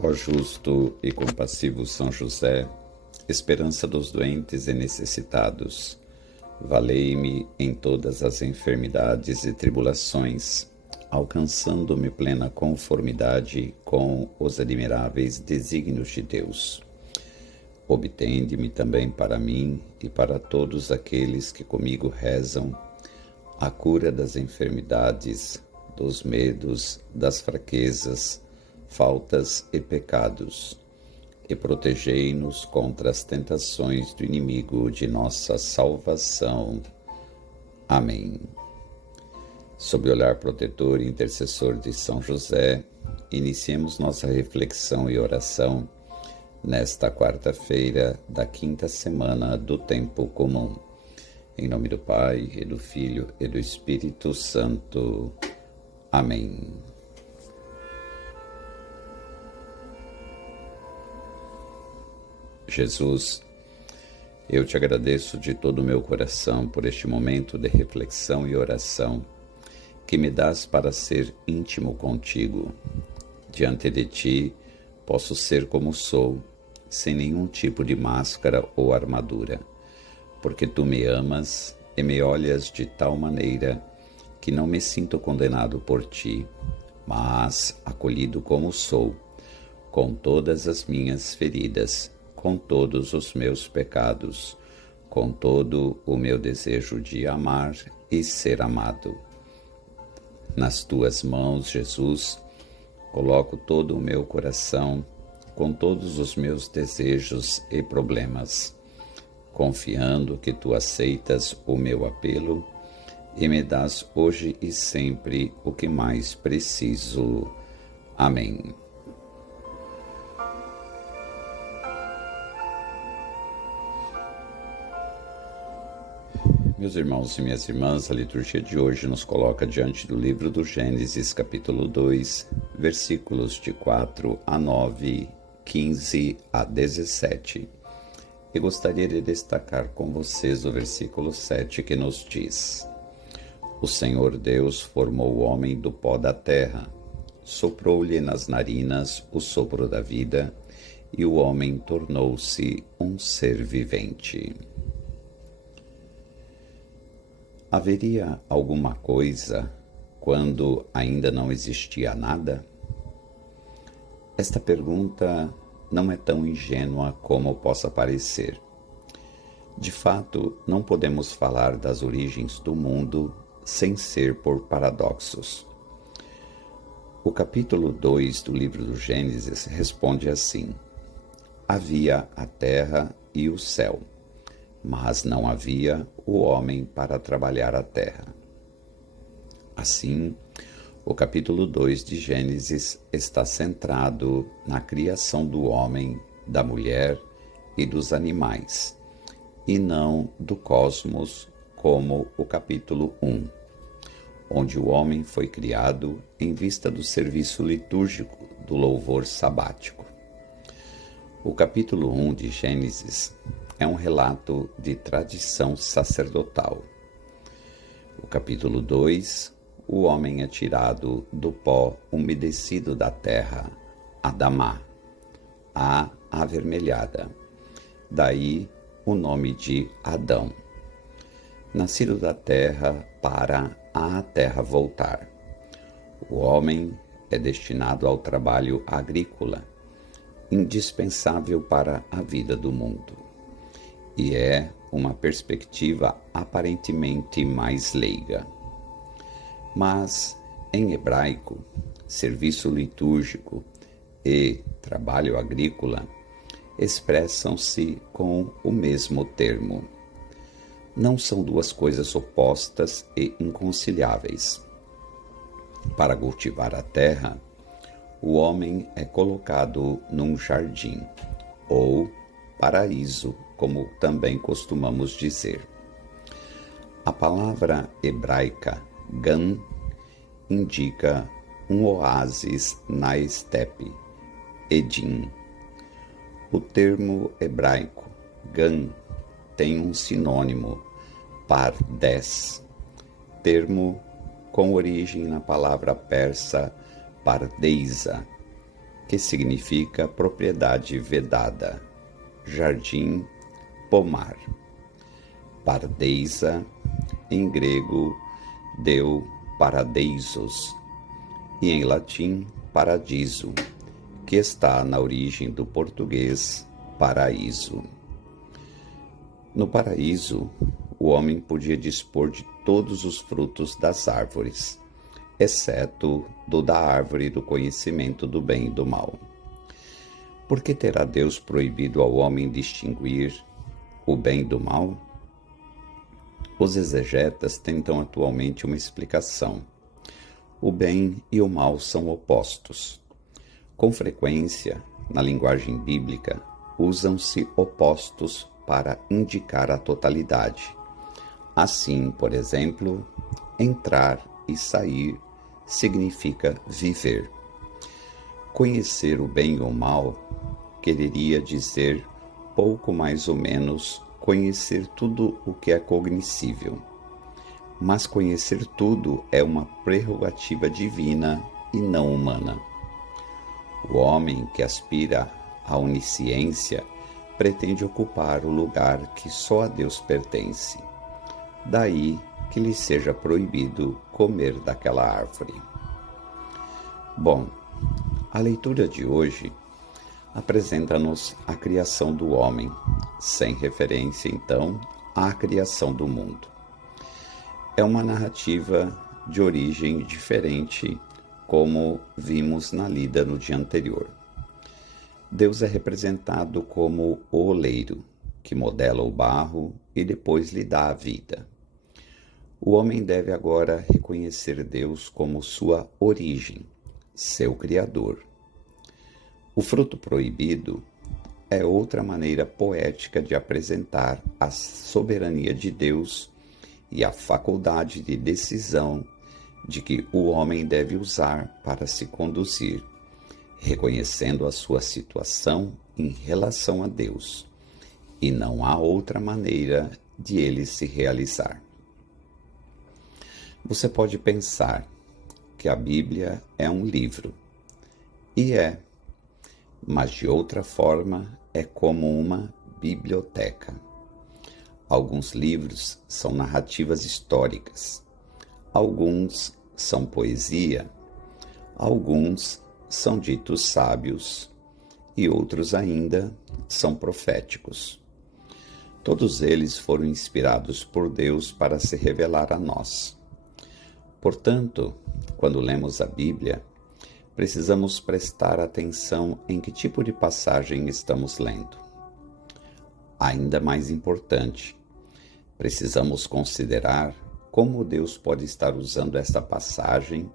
Ó justo e compassivo São José, esperança dos doentes e necessitados, valei-me em todas as enfermidades e tribulações, alcançando-me plena conformidade com os admiráveis desígnios de Deus. Obtende-me também para mim e para todos aqueles que comigo rezam a cura das enfermidades, dos medos, das fraquezas, faltas e pecados, e protegei-nos contra as tentações do inimigo de nossa salvação. Amém. Sob o olhar protetor e intercessor de São José, iniciemos nossa reflexão e oração nesta quarta-feira da quinta semana do tempo comum. Em nome do Pai, e do Filho, e do Espírito Santo. Amém. Jesus, eu te agradeço de todo o meu coração por este momento de reflexão e oração que me dás para ser íntimo contigo. Diante de ti, posso ser como sou, sem nenhum tipo de máscara ou armadura, porque tu me amas e me olhas de tal maneira que não me sinto condenado por ti, mas acolhido como sou, com todas as minhas feridas, com todos os meus pecados, com todo o meu desejo de amar e ser amado. Nas tuas mãos, Jesus, coloco todo o meu coração, com todos os meus desejos e problemas, confiando que tu aceitas o meu apelo e me dás hoje e sempre o que mais preciso. Amém. Meus irmãos e minhas irmãs, a liturgia de hoje nos coloca diante do livro do Gênesis, capítulo 2, versículos de 4 a 9, 15 a 17. E gostaria de destacar com vocês o versículo 7 que nos diz: O Senhor Deus formou o homem do pó da terra, soprou-lhe nas narinas o sopro da vida, e o homem tornou-se um ser vivente. Haveria alguma coisa quando ainda não existia nada? Esta pergunta não é tão ingênua como possa parecer. De fato, não podemos falar das origens do mundo sem ser por paradoxos. O capítulo 2 do livro do Gênesis responde assim: Havia a terra e o céu, mas não havia o homem para trabalhar a terra. Assim, o capítulo 2 de Gênesis está centrado na criação do homem, da mulher e dos animais, e não do cosmos como o capítulo 1, onde o homem foi criado em vista do serviço litúrgico do louvor sabático. O capítulo 1 de Gênesis é um relato de tradição sacerdotal. O capítulo 2, o homem é tirado do pó umedecido da terra, Adamá, a avermelhada. Daí o nome de Adão. Nascido da terra para a terra voltar. O homem é destinado ao trabalho agrícola, indispensável para a vida do mundo. E é uma perspectiva aparentemente mais leiga. Mas, em hebraico, serviço litúrgico e trabalho agrícola expressam-se com o mesmo termo. Não são duas coisas opostas e inconciliáveis. Para cultivar a terra, o homem é colocado num jardim, ou paraíso, como também costumamos dizer. A palavra hebraica Gan indica um oásis na estepe, Edim. O termo hebraico Gan tem um sinônimo, Pardes, termo com origem na palavra persa Pardeisa, que significa propriedade vedada, jardim, pomar. Pardeisa, em grego, deu paradeisos, e em latim, paradiso, que está na origem do português paraíso. No paraíso, o homem podia dispor de todos os frutos das árvores, exceto do da árvore do conhecimento do bem e do mal. Por que terá Deus proibido ao homem distinguir o bem do mal? Os exegetas tentam atualmente uma explicação. O bem e o mal são opostos. Com frequência, na linguagem bíblica, usam-se opostos para indicar a totalidade. Assim, por exemplo, entrar e sair significa viver. Conhecer o bem e o mal quereria dizer pouco mais ou menos conhecer tudo o que é cognoscível. Mas conhecer tudo é uma prerrogativa divina e não humana. O homem que aspira à onisciência pretende ocupar o lugar que só a Deus pertence. Daí que lhe seja proibido comer daquela árvore. Bom, a leitura de hoje apresenta-nos a criação do homem, sem referência, então, à criação do mundo. É uma narrativa de origem diferente, como vimos na lida no dia anterior. Deus é representado como o oleiro, que modela o barro e depois lhe dá a vida. O homem deve agora reconhecer Deus como sua origem, seu Criador. O fruto proibido é outra maneira poética de apresentar a soberania de Deus e a faculdade de decisão de que o homem deve usar para se conduzir, reconhecendo a sua situação em relação a Deus, e não há outra maneira de ele se realizar. Você pode pensar que a Bíblia é um livro, e é, mas de outra forma é como uma biblioteca. Alguns livros são narrativas históricas, alguns são poesia, alguns são ditos sábios e outros ainda são proféticos. Todos eles foram inspirados por Deus para se revelar a nós. Portanto, quando lemos a Bíblia, precisamos prestar atenção em que tipo de passagem estamos lendo. Ainda mais importante, precisamos considerar como Deus pode estar usando esta passagem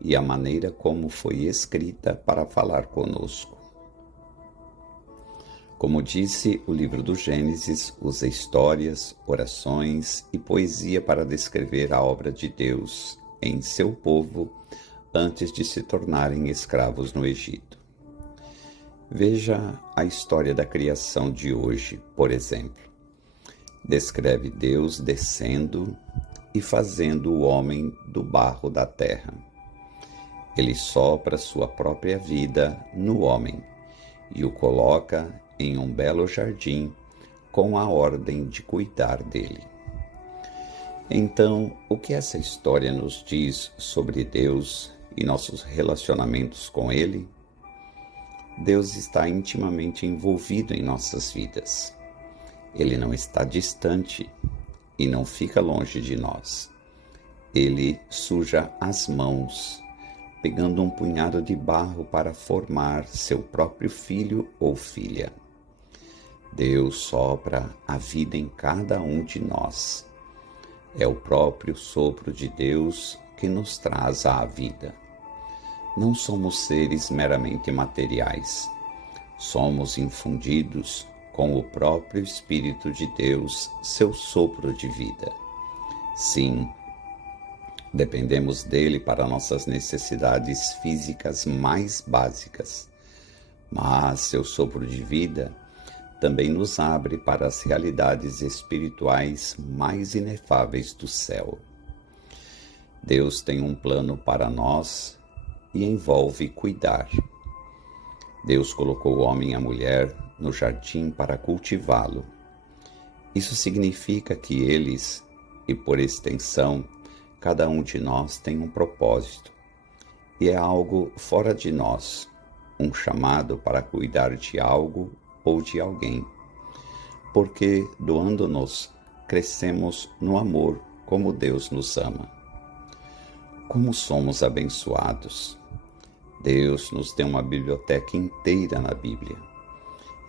e a maneira como foi escrita para falar conosco. Como disse, o livro do Gênesis usa histórias, orações e poesia para descrever a obra de Deus em seu povo antes de se tornarem escravos no Egito. Veja a história da criação de hoje, por exemplo. Descreve Deus descendo e fazendo o homem do barro da terra. Ele sopra sua própria vida no homem e o coloca em um belo jardim com a ordem de cuidar dele. Então, o que essa história nos diz sobre Deus e nossos relacionamentos com Ele? Deus está intimamente envolvido em nossas vidas. Ele não está distante e não fica longe de nós. Ele suja as mãos, pegando um punhado de barro para formar seu próprio filho ou filha. Deus sopra a vida em cada um de nós. É o próprio sopro de Deus que nos traz à vida. Não somos seres meramente materiais. Somos infundidos com o próprio Espírito de Deus, seu sopro de vida. Sim, dependemos dele para nossas necessidades físicas mais básicas, mas seu sopro de vida também nos abre para as realidades espirituais mais inefáveis do céu. Deus tem um plano para nós e envolve cuidar. Deus colocou o homem e a mulher no jardim para cultivá-lo. Isso significa que eles, e por extensão, cada um de nós tem um propósito, e é algo fora de nós, um chamado para cuidar de algo ou de alguém, porque doando-nos, crescemos no amor como Deus nos ama. Como somos abençoados! Deus nos tem uma biblioteca inteira na Bíblia,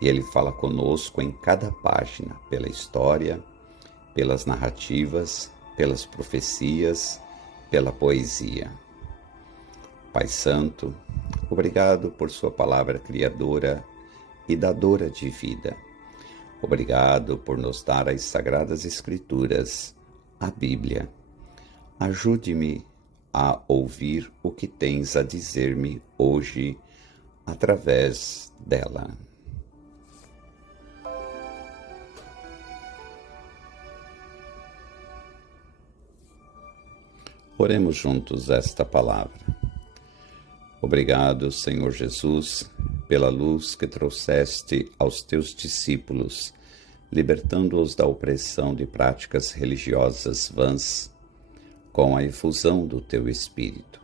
e Ele fala conosco em cada página, pela história, pelas narrativas, pelas profecias, pela poesia. Pai Santo, obrigado por Sua palavra criadora e dadora de vida. Obrigado por nos dar as Sagradas Escrituras, a Bíblia. Ajude-me a ouvir o que tens a dizer-me hoje através dela. Oremos juntos esta palavra. Obrigado, Senhor Jesus, pela luz que trouxeste aos teus discípulos, libertando-os da opressão de práticas religiosas vãs, com a efusão do teu Espírito.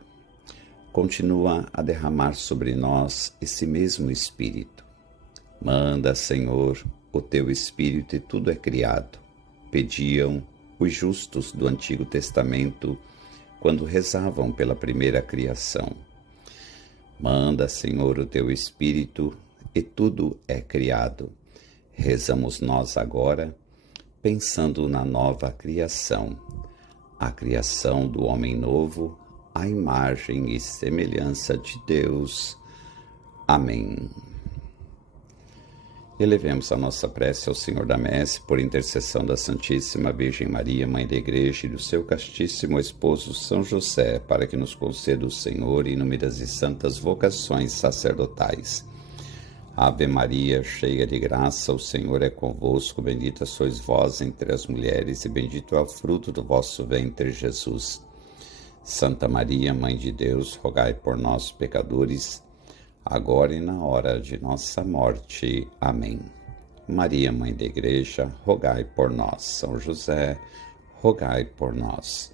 Continua a derramar sobre nós esse mesmo Espírito. Manda, Senhor, o teu Espírito e tudo é criado. Pediam os justos do Antigo Testamento quando rezavam pela primeira criação. Manda, Senhor, o teu Espírito e tudo é criado. Rezamos nós agora, pensando na nova criação, a criação do homem novo, à imagem e semelhança de Deus. Amém. Elevemos a nossa prece ao Senhor da Messe, por intercessão da Santíssima Virgem Maria, Mãe da Igreja, e do seu castíssimo esposo São José, para que nos conceda o Senhor inúmeras e santas vocações sacerdotais. Ave Maria, cheia de graça, o Senhor é convosco, bendita sois vós entre as mulheres, e bendito é o fruto do vosso ventre, Jesus. Santa Maria, Mãe de Deus, rogai por nós, pecadores, agora e na hora de nossa morte. Amém. Maria, Mãe da Igreja, rogai por nós. São José, rogai por nós.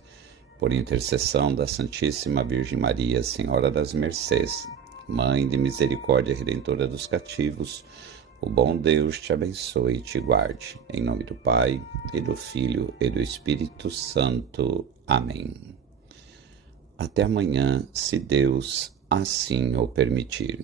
Por intercessão da Santíssima Virgem Maria, Senhora das Mercês, Mãe de misericórdia redentora dos cativos, o bom Deus te abençoe e te guarde. Em nome do Pai, e do Filho, e do Espírito Santo. Amém. Até amanhã, se Deus assim o permitir.